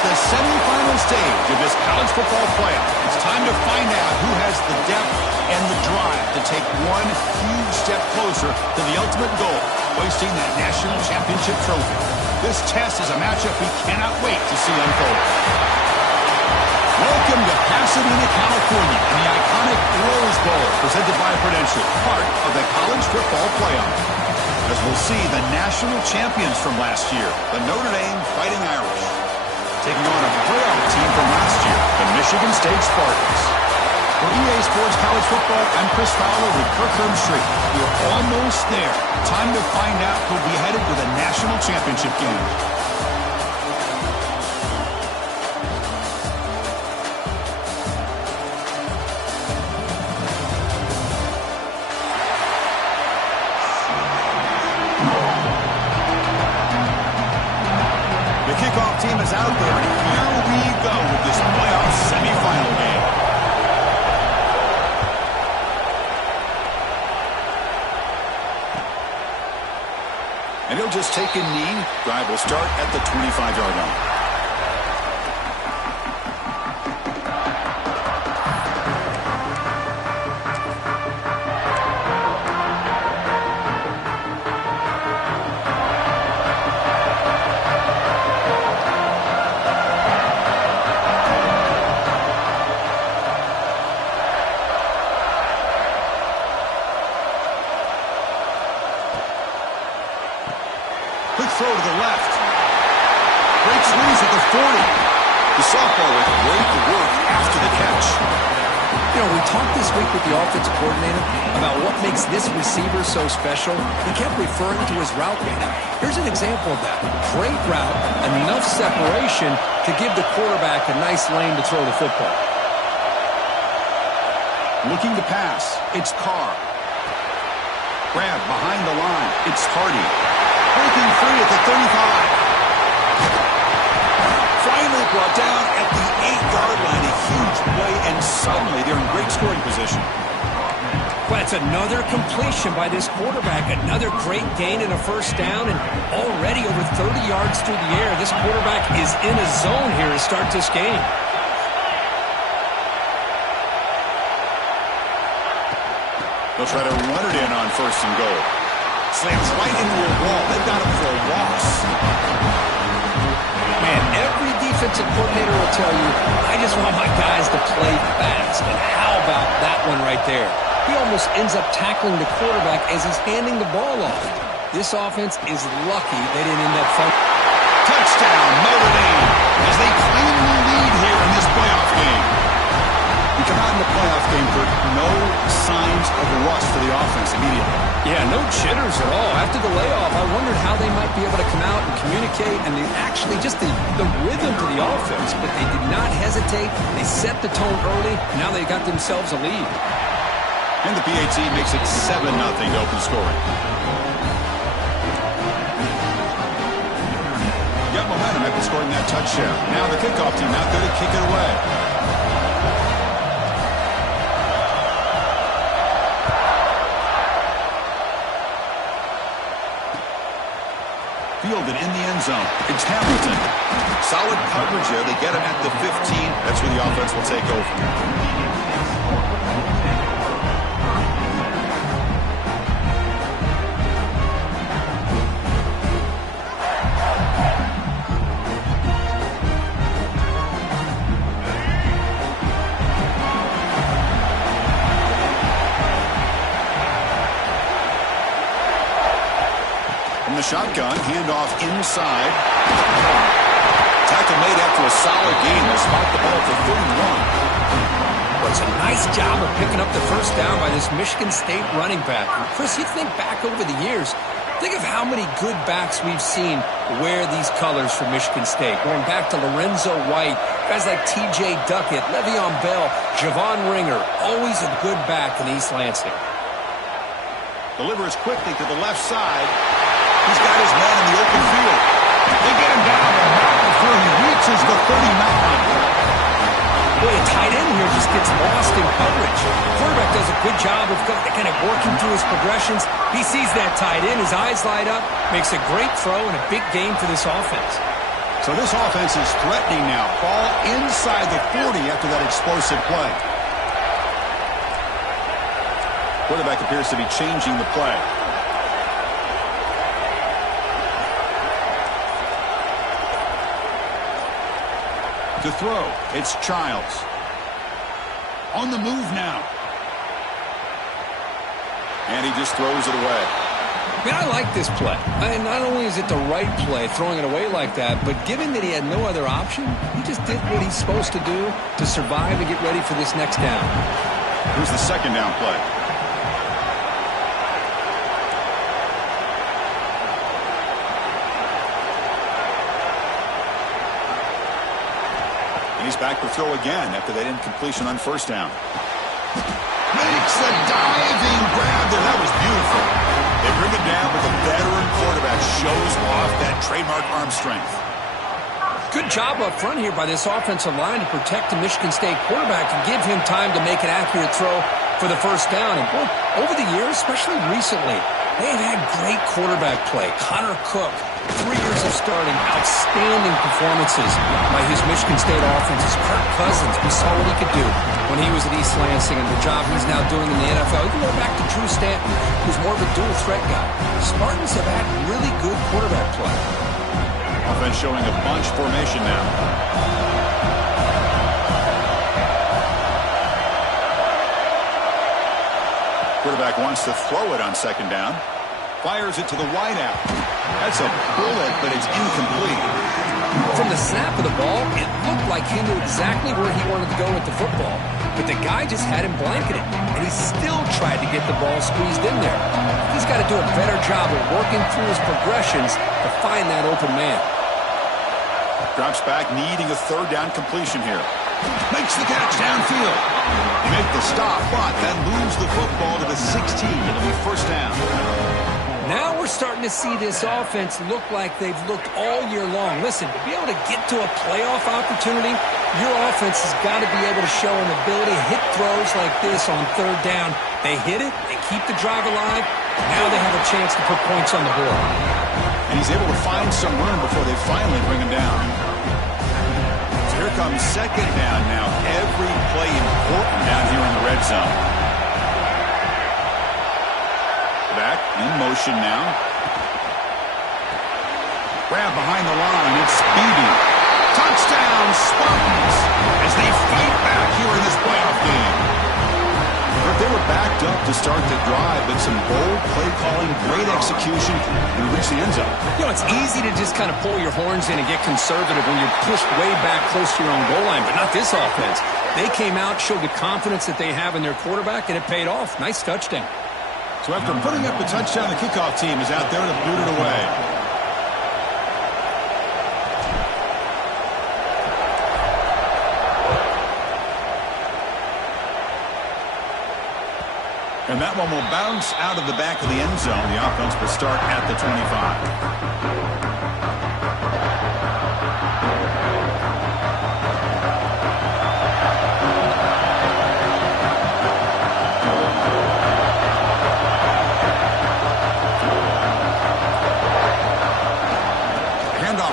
the semifinal stage of this college football playoff. It's time to find out who has the depth and the drive to take one huge step closer to the ultimate goal, hoisting that national championship trophy. This test is a matchup we cannot wait to see unfold. Welcome to Pasadena, California, and the iconic Rose Bowl, presented by Prudential, part of the college football playoff. As we'll see, the national champions from last year, the Notre Dame Fighting Irish, taking on a playoff team from last year, the Michigan State Spartans. For EA Sports College Football, I'm Chris Fowler with Kirk Herbstreit. We're almost there. Time to find out who'll be headed to the national championship game. The kickoff team is out there, and here we go with this playoff semifinal game. And he'll just take a knee. Drive will start at the 25-yard line. Quick throw to the left. Breaks loose at the 40. The sophomore with great work after the catch. You know, we talked this week with the offensive coordinator about what makes this receiver so special. He kept referring to his route running. Here's an example of that. Great route, enough separation to give the quarterback a nice lane to throw the football. Looking to pass. It's Carr. Grab behind the line. It's Hardy. Breaking free at the 35. Finally brought down at the 8-yard line. A huge play, and suddenly they're in great scoring position. Well, it's another completion by this quarterback. Another great gain and a first down, and already over 30 yards through the air. This quarterback is in a zone here to start this game. They'll try to run it in on first and goal. Slams right into a wall. They've got him for a loss. Man, every defensive coordinator will tell you, I just want my guys to play fast. And how about that one right there? He almost ends up tackling the quarterback as he's handing the ball off. This offense is lucky they didn't end up fumbling. Touchdown, Notre Dame, as they claim the lead here in this playoff game. We come out in the playoff game for no signs of rust for the offense immediately. Yeah, no jitters at all. After the layoff, I wondered how they might be able to come out and communicate, and actually just the rhythm to the offense. But they did not hesitate. They set the tone early. Now they got themselves a lead. And the PAT makes it 7-0 to open scoring. Got momentum after scoring that touchdown. Now the kickoff team out there to kick it away. Fielded in the end zone. It's Hamilton. Solid coverage there. They get him at the 15. That's where the offense will take over. The shotgun, handoff inside. Tackle made after a solid gain. They'll spot the ball for 31. Well, it's a nice job of picking up the first down by this Michigan State running back. And Chris, you think back over the years, think of how many good backs we've seen wear these colors for Michigan State. Going back to Lorenzo White, guys like T.J. Duckett, Le'Veon Bell, Javon Ringer, always a good back in East Lansing. Delivers quickly to the left side. He's got his man in the open field. They get him down, but not before he reaches the 39. Boy, a tight end here just gets lost in coverage. The quarterback does a good job of kind of working through his progressions. He sees that tight end, his eyes light up, makes a great throw and a big gain for this offense. So this offense is threatening now. Ball inside the 40 after that explosive play. Quarterback appears to be changing the play. To throw, it's Childs. On the move now. And he just throws it away. Man, I like this play. Not only is it the right play, throwing it away like that, but given that he had no other option, he just did what he's supposed to do to survive and get ready for this next down. Here's the second down play. And he's back to throw again after that incompletion on first down. Makes a diving grab there. That was beautiful. They bring it down, but the veteran quarterback shows off that trademark arm strength. Good job up front here by this offensive line to protect the Michigan State quarterback and give him time to make an accurate throw for the first down. And boy, over the years, especially recently, they've had great quarterback play. Connor Cook, 3 years of starting, outstanding performances by his Michigan State offenses. Kirk Cousins, we saw what he could do when he was at East Lansing and the job he's now doing in the NFL. You can go back to Drew Stanton, who's more of a dual threat guy. Spartans have had really good quarterback play. Offense showing a bunch formation now. Quarterback wants to throw it on second down. Fires it to the wideout. That's a bullet, but it's incomplete. From the snap of the ball, it looked like he knew exactly where he wanted to go with the football. But the guy just had him blanketed, and he still tried to get the ball squeezed in there. He's got to do a better job of working through his progressions to find that open man. Drops back, needing a third down completion here. Makes the catch downfield. They make the stop, but that moves the football to the 16. It'll be first down. Now we're starting to see this offense look like they've looked all year long. Listen, to be able to get to a playoff opportunity, your offense has got to be able to show an ability to hit throws like this on third down. They hit it, they keep the drive alive, now they have a chance to put points on the board. And he's able to find some room before they finally bring him down. So here comes second down now. Every play important down here in the red zone. Back in motion now. Grab behind the line. It's speedy. Touchdown, Spartans, as they fight back here in this playoff game. But they were backed up to start the drive, but some bold play calling, great execution, and reach the end zone. You know, it's easy to just kind of pull your horns in and get conservative when you're pushed way back close to your own goal line, but not this offense. They came out, showed the confidence that they have in their quarterback, and it paid off. Nice touchdown. So after putting up the touchdown, the kickoff team is out there to boot it away. And that one will bounce out of the back of the end zone. The offense will start at the 25.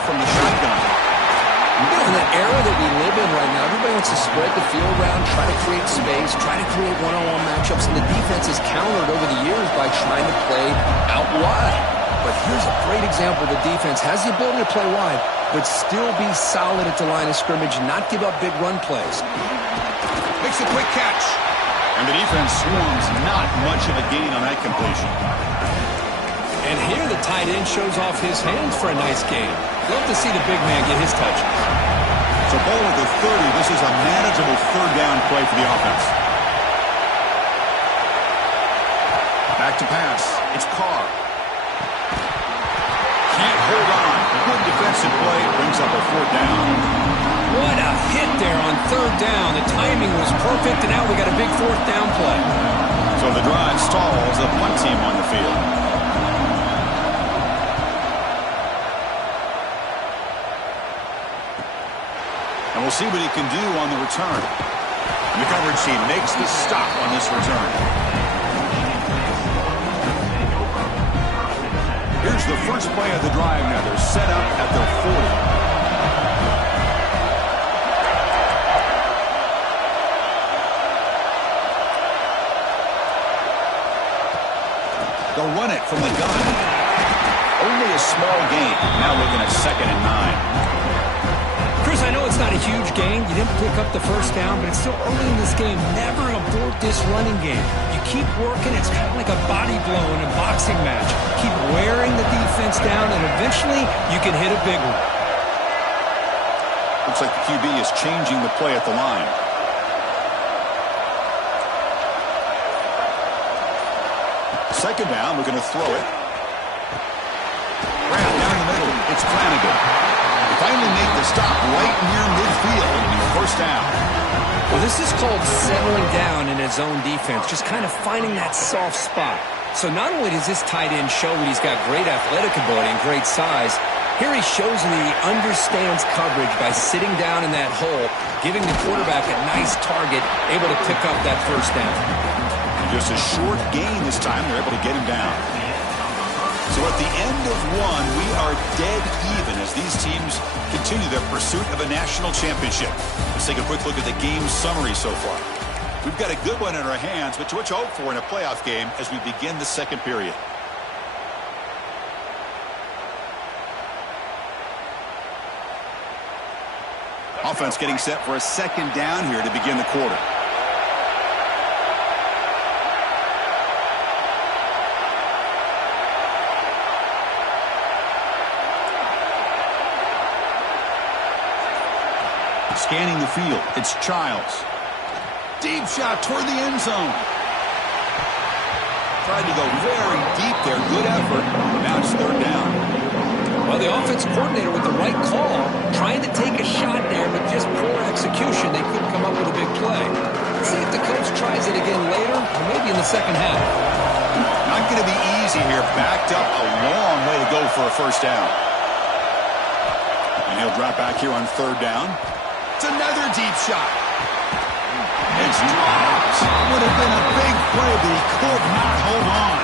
From the shotgun. In the era that we live in right now, everybody wants to spread the field around, try to create space, try to create one-on-one matchups, and the defense has countered over the years by trying to play out wide. But here's a great example. The defense has the ability to play wide, but still be solid at the line of scrimmage, not give up big run plays. Makes a quick catch. And the defense swarms, not much of a gain on that completion. And here the tight end shows off his hands for a nice gain. Love to see the big man get his touches. So ball at the 30. This is a manageable third down play for the offense. Back to pass. It's Carr. Can't hold on. Good defensive play. Brings up a fourth down. What a hit there on third down. The timing was perfect, and now we got a big fourth down play. So the drive stalls. The punt team on the field. And we'll see what he can do on the return. And the coverage team makes the stop on this return. Here's the first play of the drive now. They're set up at their 40. a huge gain. You didn't pick up the first down, but it's still early in this game. Never abort this running game. You keep working. It's kind of like a body blow in a boxing match. Keep wearing the defense down, and eventually you can hit a big one. Looks like the QB is changing the play at the line. Second down, we're going to throw it. Brown down the middle. It's Flanagan. They finally make the stop right near midfield. It'll be first down. Well, this is called settling down in his own defense, just kind of finding that soft spot. So not only does this tight end show that he's got great athletic ability and great size, here he shows that he understands coverage by sitting down in that hole, giving the quarterback a nice target, able to pick up that first down. Just a short gain this time. They're able to get him down. So at the end of one, we are dead even as these teams continue their pursuit of a national championship. Let's take a quick look at the game summary so far. We've got a good one in our hands, but what you hope for in a playoff game as we begin the second period. Offense getting set for a second down here to begin the quarter. Scanning the field, it's Childs. Deep shot toward the end zone. Tried to go very deep there. Good effort. Now it's third down. Well, the offense coordinator with the right call, trying to take a shot there, but just poor execution. They couldn't come up with a big play. Let's see if the coach tries it again later, or maybe in the second half. Not going to be easy here. Backed up a long way to go for a first down. And he'll drop back here on third down. It's another deep shot. It's dropped. Would have been a big play, but he could not hold on.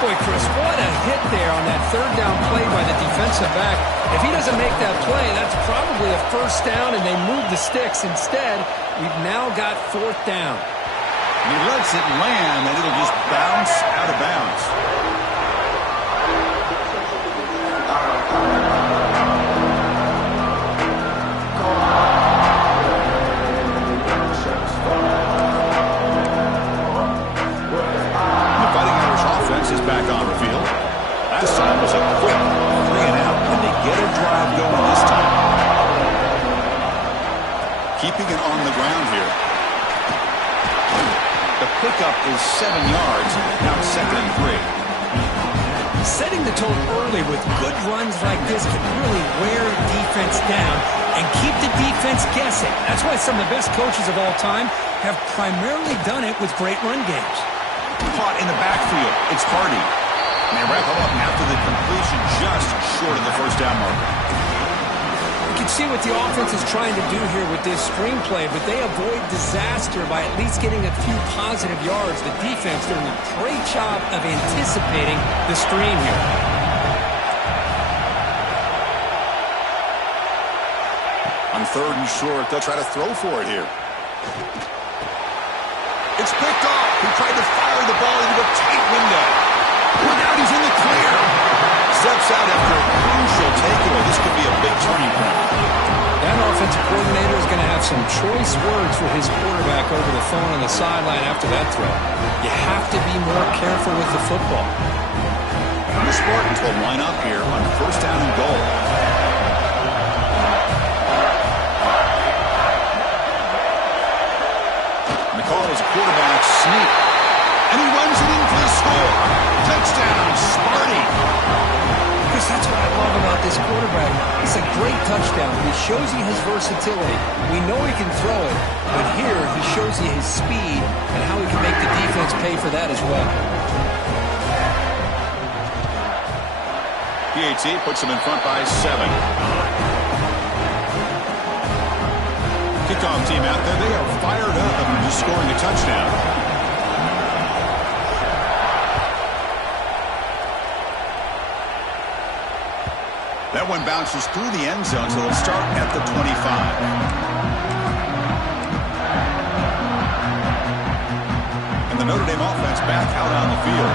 Boy, Chris, what a hit there on that third down play by the defensive back. If he doesn't make that play, that's probably a first down, and they move the sticks. Instead, we've now got fourth down. And he lets it land, and it'll just bounce out of bounds. Is back on the field. Last time was a quick 3-and-out, and they get a drive going this time. Keeping it on the ground here. The pickup is 7 yards. Now it's 2nd and 3. Setting the tone early with good runs like this can really wear defense down and keep the defense guessing. That's why some of the best coaches of all time have primarily done it with great run games. Caught in the backfield. It's Hardy. And they wrap him up after the completion just short of the first down marker. You can see what the offense is trying to do here with this screenplay, but they avoid disaster by at least getting a few positive yards. The defense doing a great job of anticipating the screen here. On third and short, they'll try to throw for it here. It's picked off. He tried to fire the ball into a tight window. Look out, he's in the clear. Steps out after a crucial takeaway. This could be a big turning point. That offensive coordinator is going to have some choice words for his quarterback over the phone on the sideline after that throw. You have to be more careful with the football. And the Spartans will line up here on first down and goal. Call is a quarterback sneak. And he runs it in for the score. Touchdown, Sparty. Chris, that's what I love about this quarterback. It's a great touchdown. He shows you his versatility. We know he can throw it, but here he shows you his speed and how he can make the defense pay for that as well. PAT puts him in front by 7. Kickoff team out there, they are fired up after just scoring a touchdown. That one bounces through the end zone, so they'll start at the 25. And the Notre Dame offense back out on the field.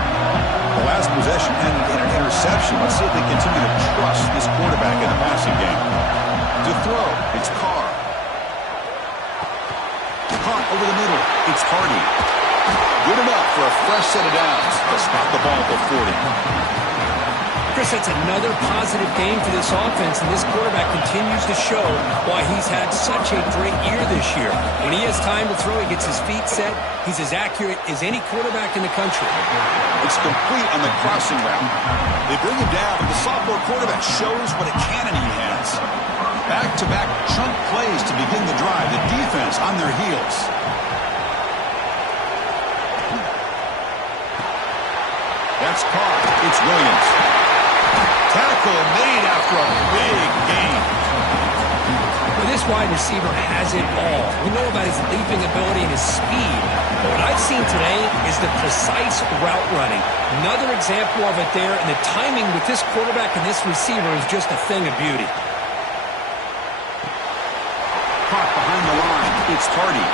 The last possession ended in an interception. Let's see if they continue to trust this quarterback in the passing game. to throw. It's Carr. Caught over the middle. It's Hardy. Good enough for a fresh set of downs to spot the ball at the 40. Chris, that's another positive game for this offense, and this quarterback continues to show why he's had such a great year this year. When he has time to throw, he gets his feet set. He's as accurate as any quarterback in the country. It's complete on the crossing route. They bring him down, but the sophomore quarterback shows what a cannon he has. Back-to-back chunk plays to begin the drive. The defense on their heels. That's Carr. It's Williams. Tackle made after a big gain. Well, this wide receiver has it all. We know about his leaping ability and his speed. But what I've seen today is the precise route running. Another example of it there, and the timing with this quarterback and this receiver is just a thing of beauty. Caught behind the line. It's Hardy.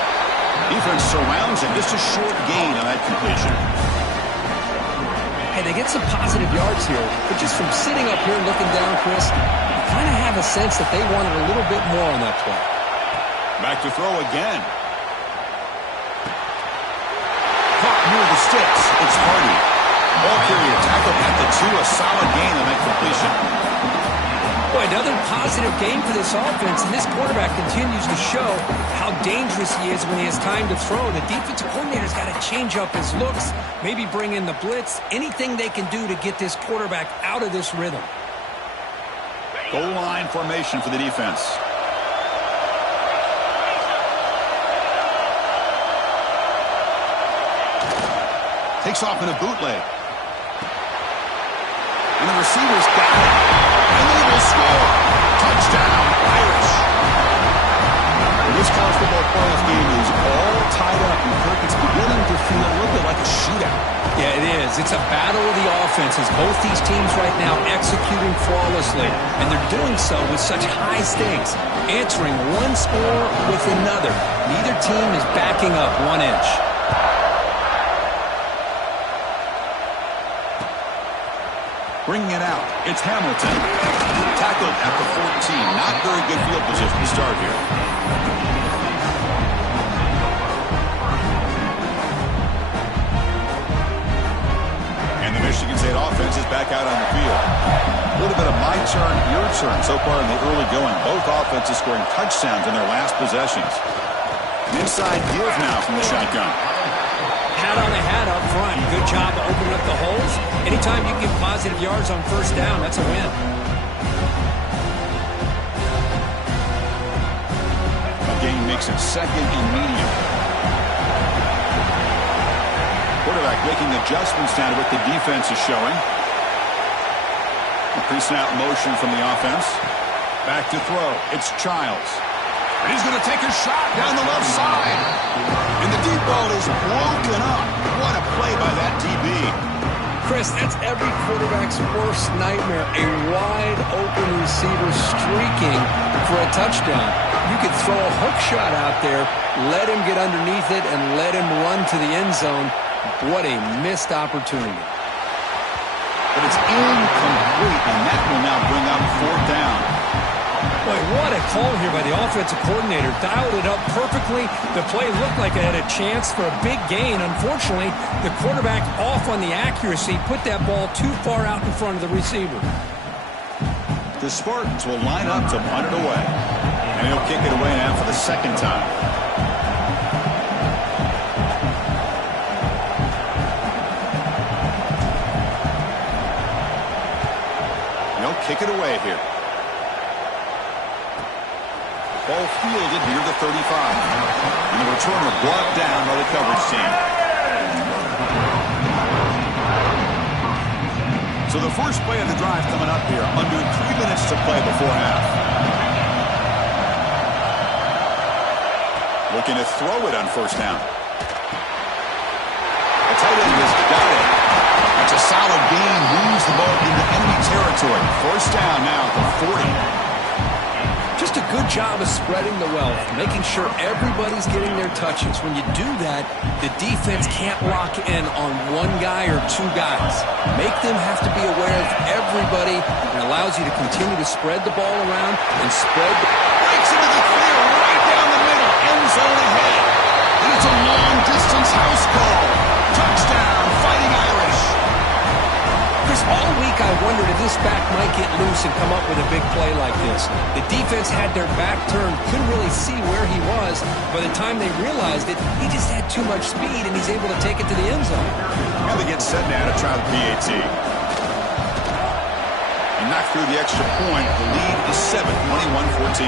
Defense surrounds him. Just a short gain on that completion. Hey, they get some positive yards here, but just from sitting up here looking down, Chris, you kind of have a sense that they wanted a little bit more on that play. Back to throw again. Caught near the sticks. It's Hardy. Ball carrier tackled at the 2. A solid gain on that completion. Boy, another positive game for this offense, and this quarterback continues to show how dangerous he is when he has time to throw. The defensive coordinator's got to change up his looks, maybe bring in the blitz, anything they can do to get this quarterback out of this rhythm. Goal line formation for the defense. Takes off in a bootleg. And the receiver's got it. And they will score. Touchdown, Irish. This college football playoff game is all tied up, and Kirk, it's beginning to feel a little bit like a shootout. Yeah, it is. It's a battle of the offenses. Both these teams right now executing flawlessly, and they're doing so with such high stakes, answering one score with another. Neither team is backing up 1 inch. Bringing it out, it's Hamilton. Tackled at the 14. Not very good field position to start here. And the Michigan State offense is back out on the field. A little bit of my turn, your turn so far in the early going. Both offenses scoring touchdowns in their last possessions. An inside give now from the shotgun. Hat on the hat up front. Good job of opening up the holes. Anytime you get positive yards on first down, that's a win. A gain makes it 2nd and medium. Quarterback making adjustments down to what the defense is showing. Increasing out motion from the offense. Back to throw. It's Childs. And he's going to take a shot down the left side. And the deep ball is broken up. What a play by that DB. Chris, that's every quarterback's worst nightmare. A wide-open receiver streaking for a touchdown. You could throw a hook shot out there, let him get underneath it, and let him run to the end zone. What a missed opportunity. But it's incomplete, and that will now bring up 4th down. Boy, what a call here by the offensive coordinator. Dialed it up perfectly. The play looked like it had a chance for a big gain. Unfortunately, the quarterback off on the accuracy, put that ball too far out in front of the receiver. The Spartans will line up to punt it away. And he'll kick it away now for the 2nd time. And he'll kick it away here. Ball fielded near the 35. And the returner brought down by the coverage team. So the first play of the drive coming up here. Under 3 minutes to play before half. Looking to throw it on first down. The tight end has got it. That's a solid gain. Moves the ball into enemy territory. First down now at the 40. Just a good job of spreading the wealth, making sure everybody's getting their touches. When you do that, the defense can't lock in on one guy or two guys. Make them have to be aware of everybody, and allows you to continue to spread the ball around and spread. Breaks into the field right down the middle, end zone ahead. And it's a long-distance house call. Touchdown, Fighting Irish. Chris, all week I wondered if this back might get loose and come up with a big play like this. The defense had their back turned, couldn't really see where he was. By the time they realized it, he just had too much speed, and he's able to take it to the end zone. Now they get set now to try the PAT. And knock through the extra point. The lead is 7, 21-14.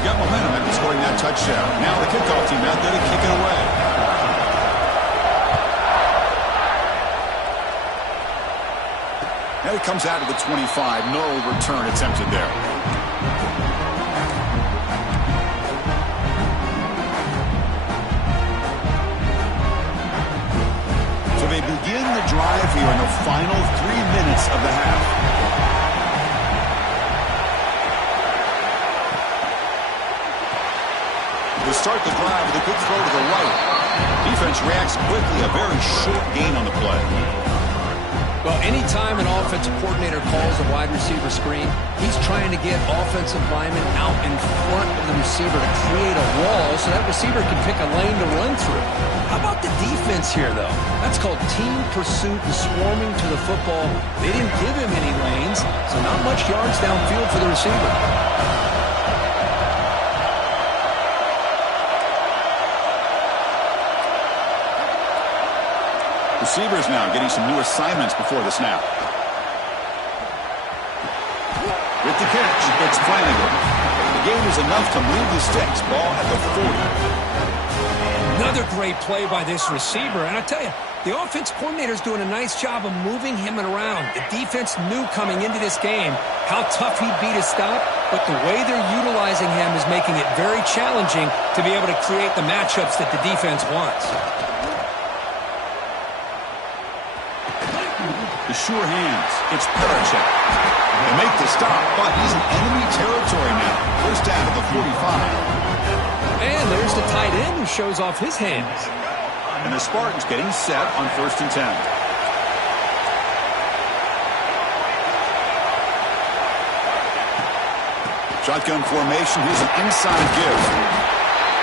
Got momentum after scoring that touchdown. Now the kickoff team out there to kick it away. Now he comes out to the 25. No return attempted there. So they begin the drive here in the final 3 minutes of the half. To start the drive with a good throw to the right. Defense reacts quickly. A very short gain on the play. Well, anytime an offensive coordinator calls a wide receiver screen, he's trying to get offensive linemen out in front of the receiver to create a wall so that receiver can pick a lane to run through. How about the defense here, though? That's called team pursuit and swarming to the football. They didn't give him any lanes, so not much yards downfield for the receiver. Receivers now getting some new assignments before the snap. With the catch, it's Flanagan. The game is enough to move the sticks. Ball at the 40. Another great play by this receiver. And I tell you, the offense coordinator's doing a nice job of moving him around. The defense knew coming into this game how tough he'd be to stop, but the way they're utilizing him is making it very challenging to be able to create the matchups that the defense wants. The sure hands. It's Parachek. They make the stop, but he's in enemy territory now. First down at the 45. And there's the tight end who shows off his hands. And the Spartans getting set on 1st and 10. Shotgun formation. Here's an inside give.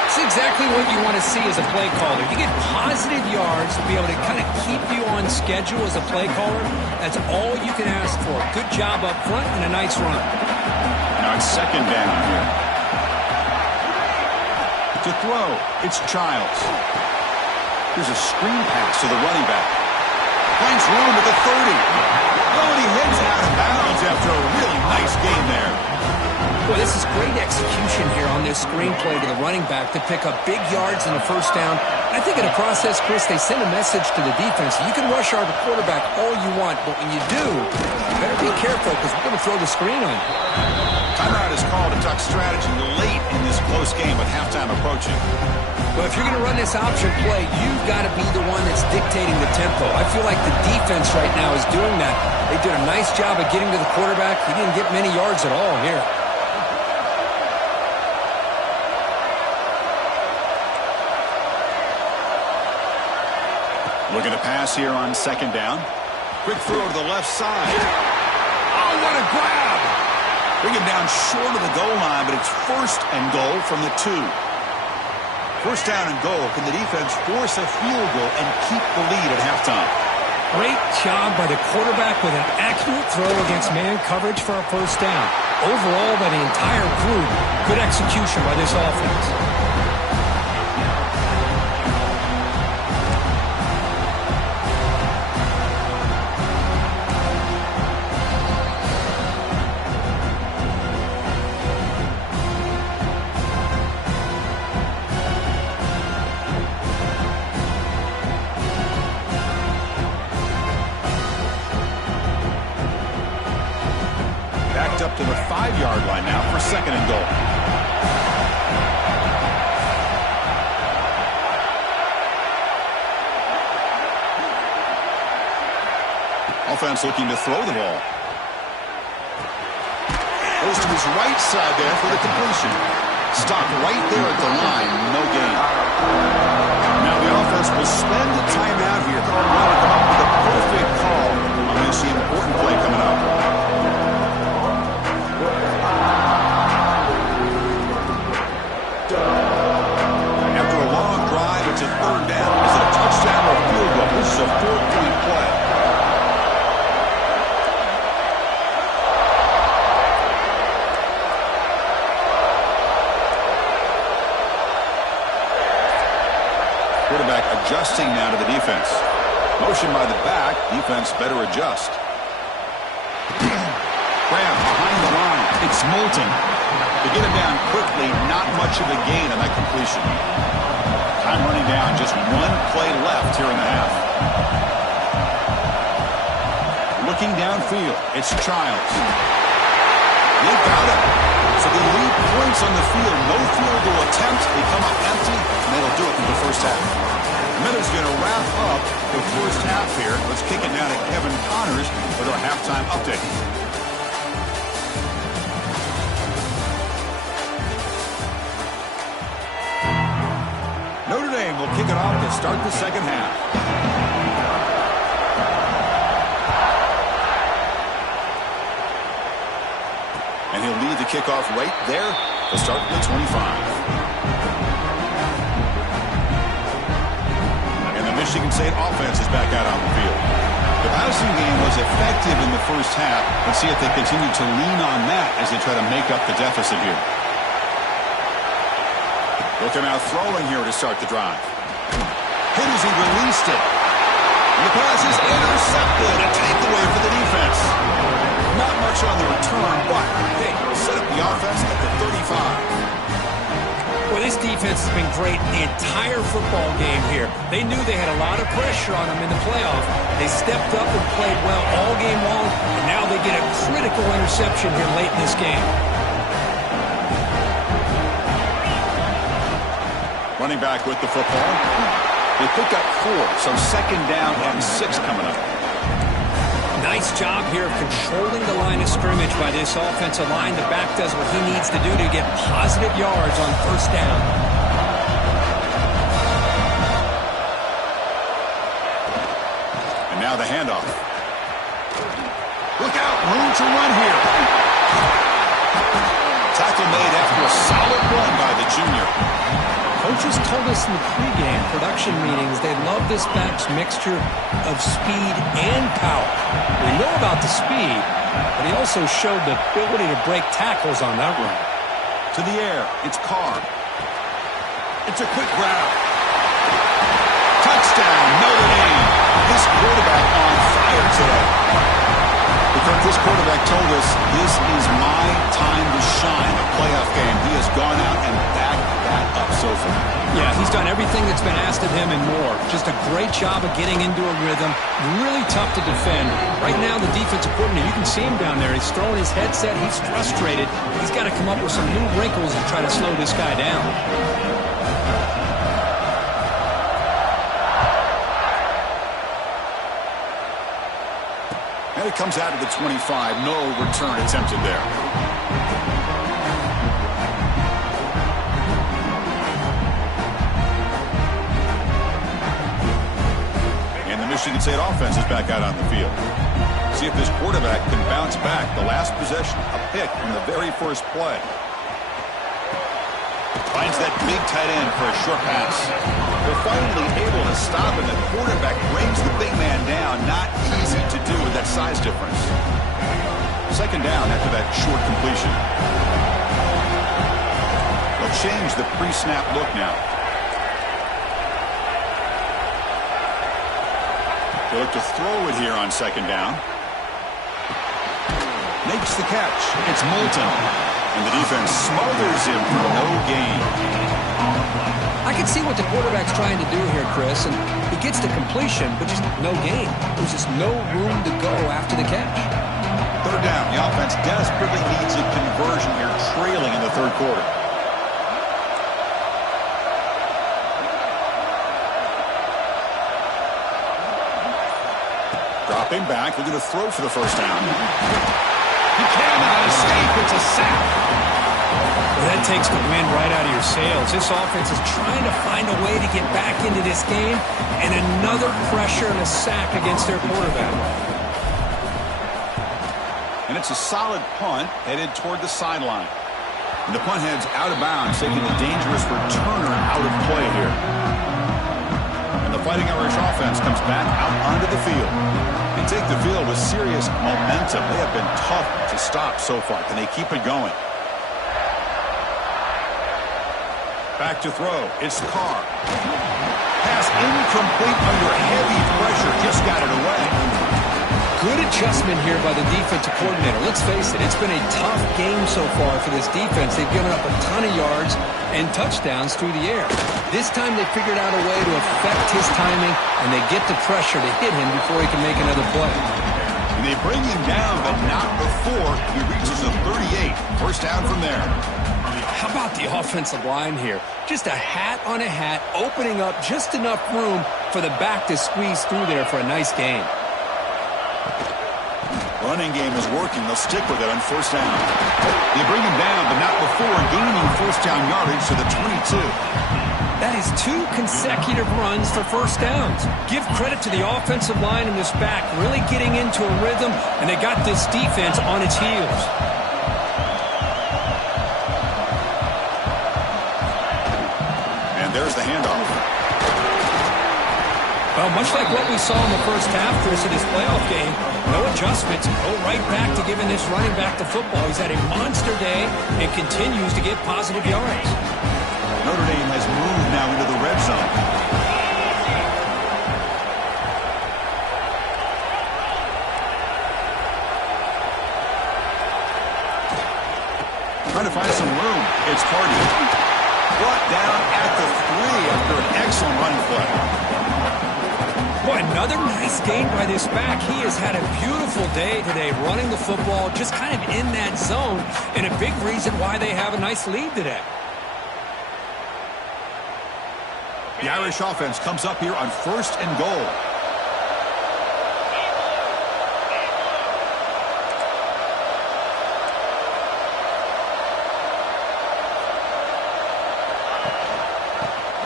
That's exactly what you want to see as a play caller. You get positive yards to be able to kind of keep you on schedule as a play caller. That's all you can ask for. Good job up front and a nice run. Now it's 2nd down here. To throw, it's Childs. Here's a screen pass to the running back. Finds room at the 30. Oh, and he heads out of bounds after a really nice game there. Well, this is great execution here on this screenplay to the running back to pick up big yards in the first down. I think in the process, Chris, they send a message to the defense. You can rush our quarterback all you want, but when you do, you better be careful because we're going to throw the screen on you. Timeout is called to talk strategy late in this close game with halftime approaching. Well, if you're going to run this option play, you've got to be the one that's dictating the tempo. I feel like the defense right now is doing that. They did a nice job of getting to the quarterback. He didn't get many yards at all here. Looking to pass here on 2nd down. Quick throw to the left side. Oh, what a grab! Bring him down short of the goal line, but it's 1st and goal from the 2. 1st down and goal. Can the defense force a field goal and keep the lead at halftime? Great job by the quarterback with an accurate throw against man coverage for a 1st down. Overall, by the entire group, good execution by this offense. Up to the 5-yard line now for 2nd and goal. Offense looking to throw the ball. Goes to his right side there for the completion. Stopped right there at the line. No gain. Now the offense will spend a timeout here. Trying to come up with a perfect call on this important play coming up. After a long drive, it's a third down. Is it a touchdown or a field goal? This is a 4-point play. Quarterback adjusting now to the defense. Motion by the back. Defense better adjust. Graham behind the line. It's Moulton. To get him down quickly, not much of a gain on that completion. Time running down. Just one play left here in the half. Looking downfield. It's Childs. They got him. So they lead points on the field. No field goal attempt. They come up empty, and that'll do it for the first half. Miller's going to wrap up the first half here. Let's kick it down to Kevin Connors with our halftime update. Notre Dame will kick it off to start the second half. And he'll lead the kickoff right there to start the 25. And the Michigan State offense is back out on the field. The passing game was effective in the first half. Let's see if they continue to lean on that as they try to make up the deficit here. Looking out throwing here to start the drive. Hit as he released it. And the pass is intercepted. A takeaway for the defense. Not much on the return, but hey, set up the offense at the 35. Well, this defense has been great the entire football game here. They knew they had a lot of pressure on them in the playoff. They stepped up and played well all game long, and now they get a critical interception here late in this game. Running back with the football. They pick up 4, so second down and 6 coming up. Nice job here of controlling the line of scrimmage by this offensive line. The back does what he needs to do to get positive yards on first down. And now the handoff. Look out, room to run here. Tackle made after a solid run by the junior. Coaches told us in the pregame production meetings they love this back's mixture of speed and power. We know about the speed, but he also showed the ability to break tackles on that run. To the air, it's Carr. It's a quick grab. Touchdown, Notre Dame. This quarterback on fire today. Because this quarterback told us this is my time to shine, a playoff game. He has gone out and backed that up so far. Yeah, he's done everything that's been asked of him and more. Just a great job of getting into a rhythm. Really tough to defend. Right now, the defensive coordinator, you can see him down there. He's throwing his headset. He's frustrated. He's got to come up with some new wrinkles and try to slow this guy down. And it comes out of the 25. No return attempted there. And the Michigan State offense is back out on the field. See if this quarterback can bounce back. The last possession, a pick in the very first play. Finds that big tight end for a short pass. They're finally able to stop, and the quarterback brings the big man down. Not easy to do with that size difference. Second down after that short completion. They'll change the pre-snap look now. They look to throw it here on second down. Makes the catch. It's Moulton. And the defense smothers him for no gain. I can see what the quarterback's trying to do here, Chris, and he gets the completion, but just no gain. There's just no room to go after the catch. Third down. The offense desperately needs a conversion here, trailing in the third quarter. Dropping back, looking to throw for the first down. He cannot escape. It's a a sack. Well, that takes the wind right out of your sails. This offense is trying to find a way to get back into this game, and another pressure and a sack against their quarterback. And it's a solid punt headed toward the sideline. And the punt heads out of bounds, taking the dangerous returner out of play here. And the Fighting Irish offense comes back out onto the field. They take the field with serious momentum. They have been tough to stop so far. Can they keep it going? Back to throw. It's Carr. Pass incomplete under heavy pressure. Just got it away. Good adjustment here by the defensive coordinator. Let's face it, it's been a tough game so far for this defense. They've given up a ton of yards and touchdowns through the air. This time they figured out a way to affect his timing, and they get the pressure to hit him before he can make another play. And they bring him down, but not before he reaches the 38. First down from there. How about the offensive line here? Just a hat on a hat, opening up just enough room for the back to squeeze through there for a nice gain. Running game is working. They'll stick with it on first down. They bring him down, but not before gaining first down yardage to the 22. That is 2 consecutive runs for first downs. Give credit to the offensive line and this back really getting into a rhythm, and they got this defense on its heels. And there's the handoff. Well, much like what we saw in the first half, Chris, of this playoff game, no adjustments. Go right back to giving this running back the football. He's had a monster day and continues to get positive yards. Notre Dame has moved now into the red zone. Trying to find some room. It's Hardy. Brought down at the 3 after an excellent running play. Boy, another nice gain by this back. He has had a beautiful day today running the football, just kind of in that zone, and a big reason why they have a nice lead today. The Irish offense comes up here on first and goal.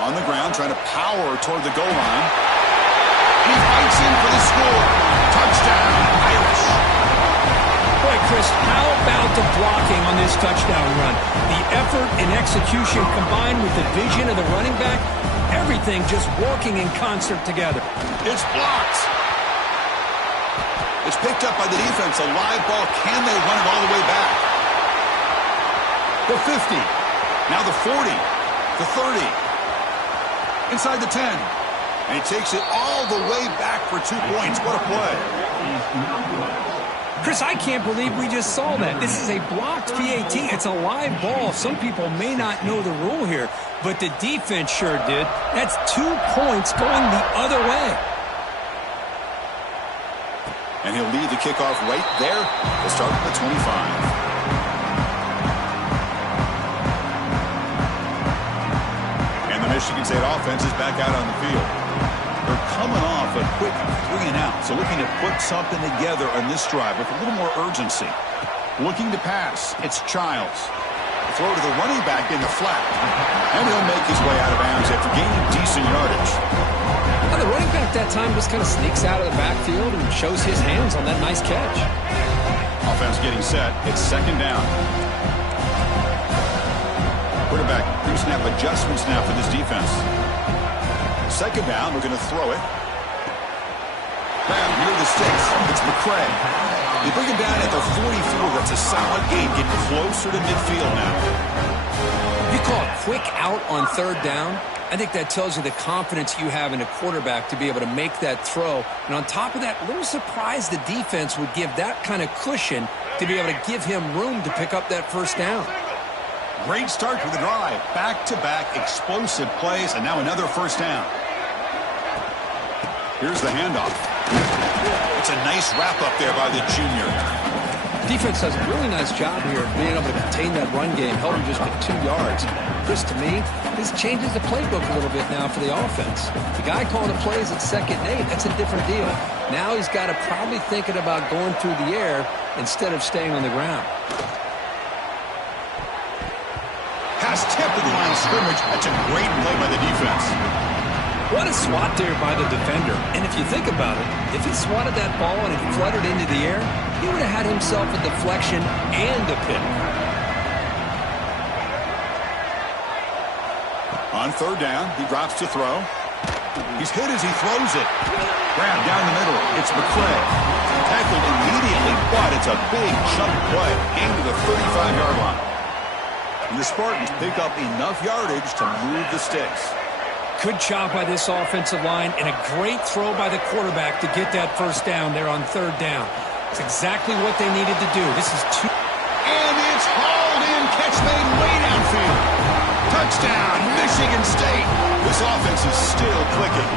On the ground, trying to power toward the goal line. He fights in for the score. Touchdown, Irish. Boy, Chris, how about the blocking on this touchdown run? The effort and execution combined with the vision of the running back, everything just working in concert together. It's blocked. It's picked up by the defense. A live ball. Can they run it all the way back? The 50. Now the 40. The 30. Inside the 10. And he takes it all the way back for 2 points. What a play. Chris, I can't believe we just saw that. This is a blocked PAT. It's a live ball. Some people may not know the rule here, but the defense sure did. That's 2 points going the other way. And he'll lead the kickoff right there. We'll start at the 25. Michigan State offense is back out on the field. They're coming off a quick 3 and out, so looking to put something together on this drive with a little more urgency. Looking to pass, it's Childs. Throw to the running back in the flat, and he'll make his way out of bounds after gaining decent yardage. Well, the running back that time just kind of sneaks out of the backfield and shows his hands on that nice catch. Offense getting set. It's second down. Quarterback pre-snap adjustments now for this defense. Second down, we're going to throw it. Bam, near the sticks. It's McCray. They bring him down at the 44. That's a solid gain. Get closer to midfield now. You call it quick out on third down. I think that tells you the confidence you have in a quarterback to be able to make that throw. And on top of that, a little surprised the defense would give that kind of cushion to be able to give him room to pick up that first down. Great start to the drive. Back-to-back explosive plays, and now another first down. Here's the handoff. It's a nice wrap-up there by the junior. Defense does a really nice job here of being able to contain that run game, helping just get 2 yards. Chris, to me, this changes the playbook a little bit now for the offense. The guy calling the plays at 2nd and 8, that's a different deal. Now he's got to probably thinking about going through the air instead of staying on the ground. pass tipped at the line of scrimmage. That's a great play by the defense. What a swat there by the defender. And if you think about it, if he swatted that ball and it fluttered into the air, he would have had himself a deflection and a pick. On third down, he drops to throw. He's hit as he throws it. Grab down the middle. It's McCray. Tackled immediately, but it's a big chunk play. Gain to the 35-yard line. And the Spartans pick up enough yardage to move the sticks. Good job by this offensive line and a great throw by the quarterback to get that first down there on third down. It's exactly what they needed to do. This is two. And it's hauled in. Catch made way downfield. Touchdown, Michigan State. This offense is still clicking.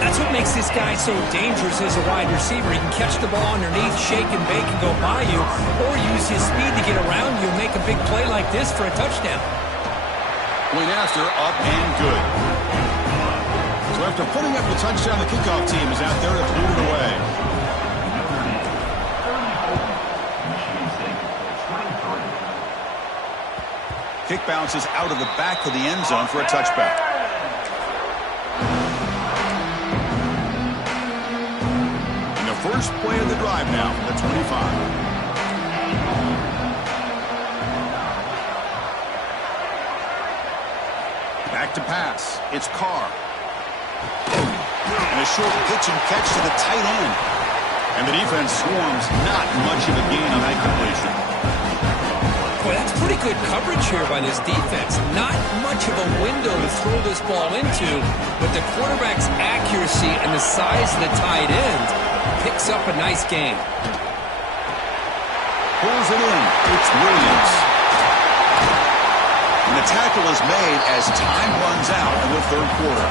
That's what makes this guy so dangerous as a wide receiver. He can catch the ball underneath, shake and bake and go by you, or use his speed to get around you and make a big play like this for a touchdown. Point after, up and good. So after putting up the touchdown, the kickoff team is out there to boot it away. Kick bounces out of the back of the end zone for a touchback. And the first play of the drive now from the 25. Back to pass. It's Carr. And a short pitch and catch to the tight end. And the defense swarms. Not much of a gain on that completion. Boy, that's pretty good coverage here by this defense. Not much of a window to throw this ball into, but the quarterback's accuracy and the size of the tight end picks up a nice gain. Pulls it in. It's Williams. And the tackle is made as time runs out in the third quarter.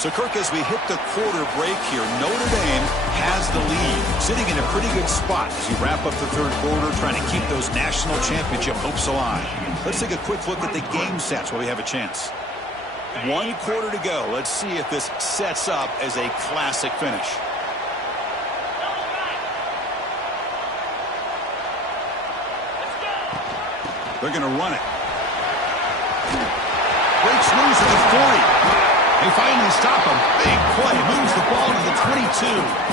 So, Kirk, as we hit the quarter break here, Notre Dame has the lead, sitting in a pretty good spot as we wrap up the third quarter, trying to keep those national championship hopes alive. Let's take a quick look at the game stats while we have a chance. 1 quarter to go. Let's see if this sets up as a classic finish. They're going to run it. Breaks loose at the 40. They finally stop him. Big play. Moves the ball to the 22.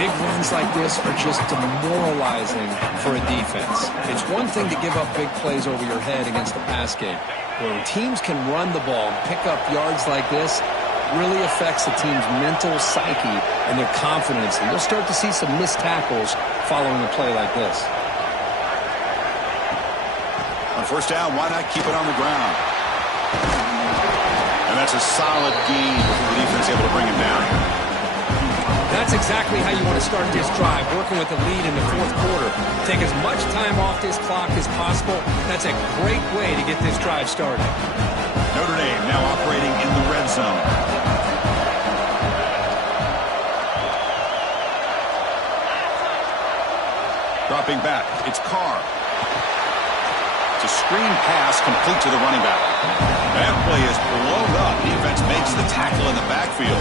Big runs like this are just demoralizing for a defense. It's one thing to give up big plays over your head against the pass game. When teams can run the ball and pick up yards like this, really affects the team's mental psyche and their confidence. And you'll start to see some missed tackles following a play like this. On first down, why not keep it on the ground? And that's a solid gain before the defense able to bring him down. That's exactly how you want to start this drive, working with the lead in the fourth quarter. Take as much time off this clock as possible. That's a great way to get this drive started. Notre Dame now operating in the red zone. Dropping back, it's Carr. It's a screen pass complete to the running back. That play is blown up. Defense makes the tackle in the backfield.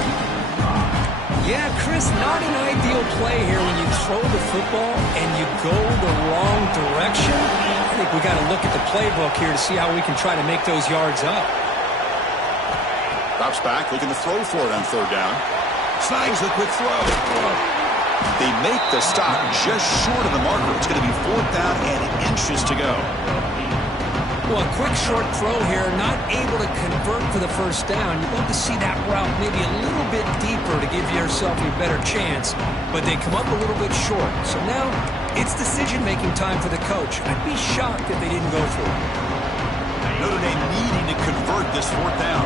Yeah, Chris, not an ideal play here when you throw the football and you go the wrong direction. I think we got to look at the playbook here to see how we can try to make those yards up. Drops back, looking to throw for it on third down. Snags a quick throw. They make the stop just short of the marker. It's going to be fourth down and inches to go. Well, a quick short throw here, not able to convert for the first down. You'd love to see that route maybe a little bit deeper to give yourself a better chance, but they come up a little bit short. So now it's decision-making time for the coach. I'd be shocked if they didn't go for it. Notre Dame needing to convert this fourth down.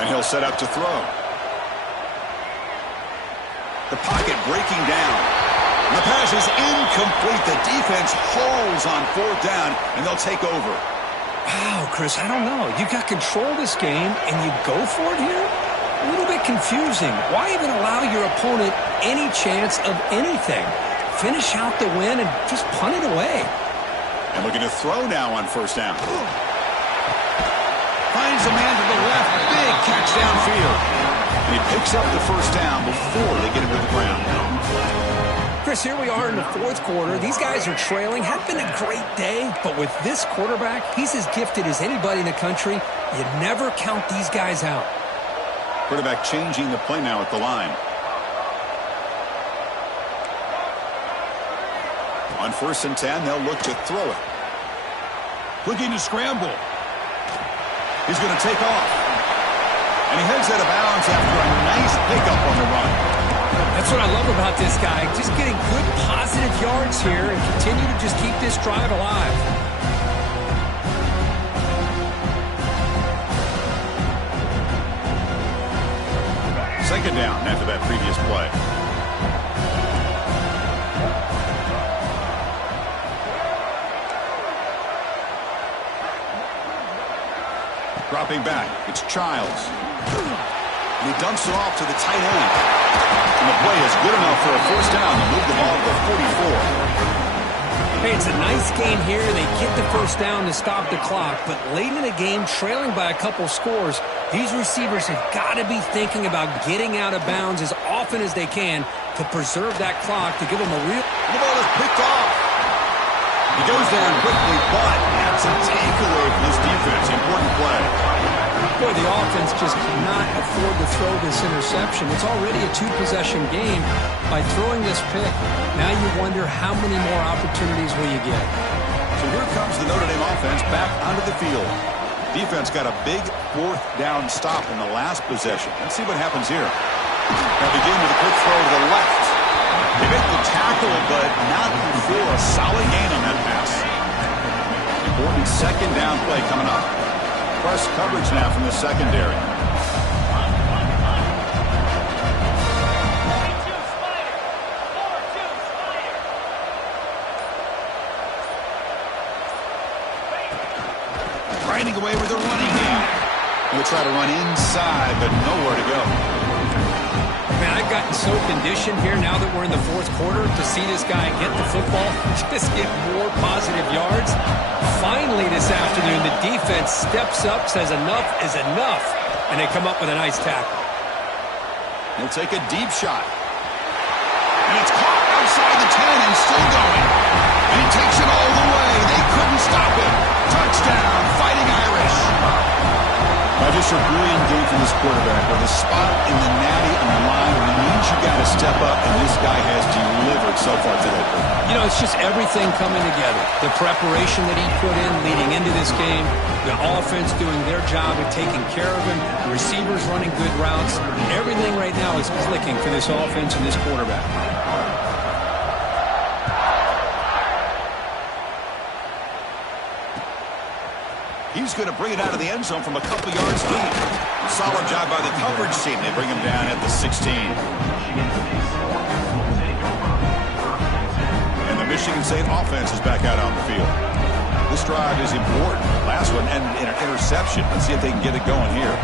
And he'll set up to throw. The pocket breaking down. The pass is incomplete. The defense holds on fourth down, and they'll take over. Wow, Chris, I don't know. You got control of this game, and you go for it here? A little bit confusing. Why even allow your opponent any chance of anything? Finish out the win and just punt it away. And looking to throw now on first down. Finds a man to the left. Big catch downfield. And he picks up the first down before they get him to the ground. Chris, here we are in the fourth quarter. These guys are trailing. Had been a great day, but with this quarterback, he's as gifted as anybody in the country. You never count these guys out. Quarterback changing the play now at the line. On 1st and 10, they'll look to throw it. Looking to scramble. He's going to take off. And he heads out of bounds after a nice pickup on the run. That's what I love about this guy. Just getting good positive yards here and continue to just keep this drive alive. Second down after that previous play. Dropping back, it's Childs. And he dumps it off to the tight end. And the play is good enough for a first down to move the ball to the 44. Hey, it's a nice game here. They get the first down to stop the clock, but late in the game, trailing by a couple scores, these receivers have got to be thinking about getting out of bounds as often as they can to preserve that clock, to give them a real... The ball is picked off. He goes down quickly, but that's a takeaway for this defense. Important play. Boy, the offense just cannot afford to throw this interception. It's already a two-possession game. By throwing this pick, now you wonder how many more opportunities will you get. So here comes the Notre Dame offense back onto the field. Defense got a big fourth down stop in the last possession. Let's see what happens here. Now begin with a quick throw to the left. They make the tackle, but not before a solid gain on that pass. Important second down play coming up. Press coverage now from the secondary. Grinding away with a running game. We'll try to run inside, but nowhere to go. Man, I've gotten so conditioned here now that we're in the fourth quarter to see this guy get the football, just get more positive yards. Finally this afternoon, the defense steps up, says enough is enough, and they come up with a nice tackle. He'll take a deep shot. And it's caught outside the 10 and still going. And he takes it all the way. They couldn't stop him. Touchdown, Fighting Irish. Just a brilliant game from this quarterback. With a spot in the natty on the line, it means you got to step up, and this guy has delivered so far today. You know, it's just everything coming together. The preparation that he put in leading into this game, the offense doing their job of taking care of him, the receivers running good routes. Everything right now is clicking for this offense and this quarterback. He's going to bring it out of the end zone from a couple yards deep. Solid job by the coverage team. They bring him down at the 16. And the Michigan State offense is back out on the field. This drive is important. Last one ended in an interception. Let's see if they can get it going here.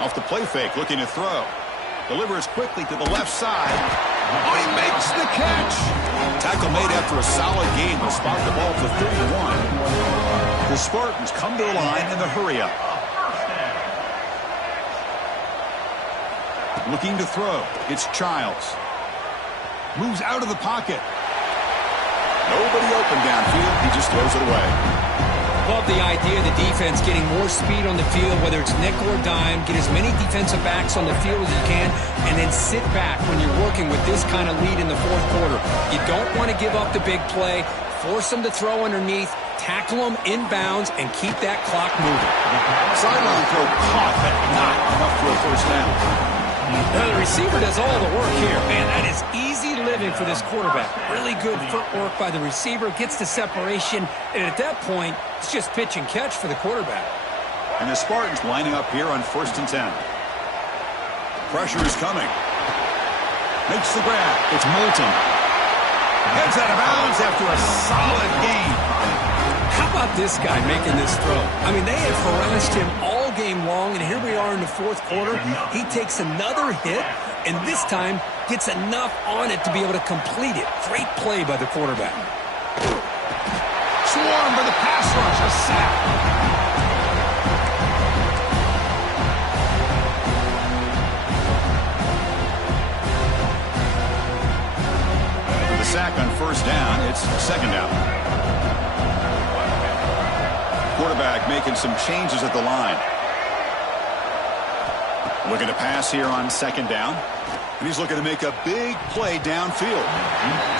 Off the play fake, looking to throw. Delivers quickly to the left side. Oh, he makes the catch. Tackle made after a solid gain. They'll spot the ball for 31. The Spartans come to the line in the hurry-up. Looking to throw. It's Childs. Moves out of the pocket. Nobody open downfield. He just throws it away. Love the idea of the defense getting more speed on the field, whether it's nickel or dime, get as many defensive backs on the field as you can, and then sit back when you're working with this kind of lead in the fourth quarter. You don't want to give up the big play, force them to throw underneath, tackle them inbounds, and keep that clock moving. Sideline throw caught, but not enough for a first down. Now the receiver does all the work here. Man, that is easy living for this quarterback. Really good footwork by the receiver, gets the separation, and at that point, it's just pitch and catch for the quarterback. And the Spartans lining up here on 1st and 10. Pressure is coming. Makes the grab. It's Moulton. Heads out of bounds after a solid gain. How about this guy making this throw? I mean, they have harassed him all game long, and here we are in the fourth quarter. He takes another hit, and this time gets enough on it to be able to complete it. Great play by the quarterback. Swarm for the pass rush, a sack. Sack on first down. It's second down. Quarterback making some changes at the line. Looking to pass here on second down. And he's looking to make a big play downfield.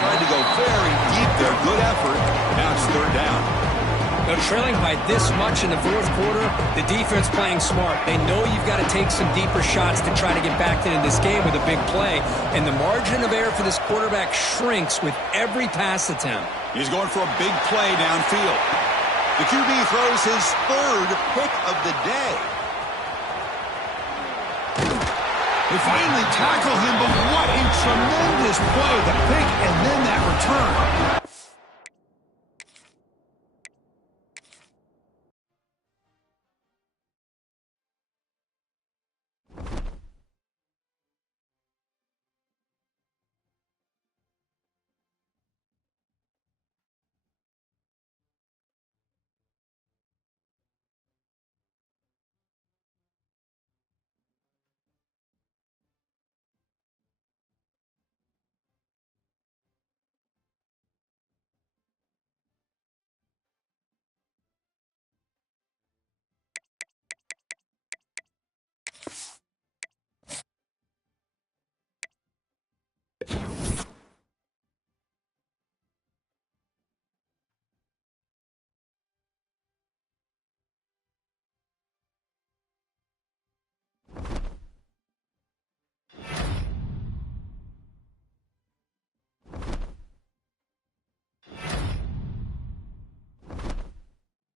Tried to go very deep there. Good effort. Now it's third down. Now, trailing by this much in the fourth quarter, the defense playing smart. They know you've got to take some deeper shots to try to get back into this game with a big play. And the margin of error for this quarterback shrinks with every pass attempt. He's going for a big play downfield. The QB throws his third pick of the day. They finally tackle him, but what a tremendous play. The pick and then that return.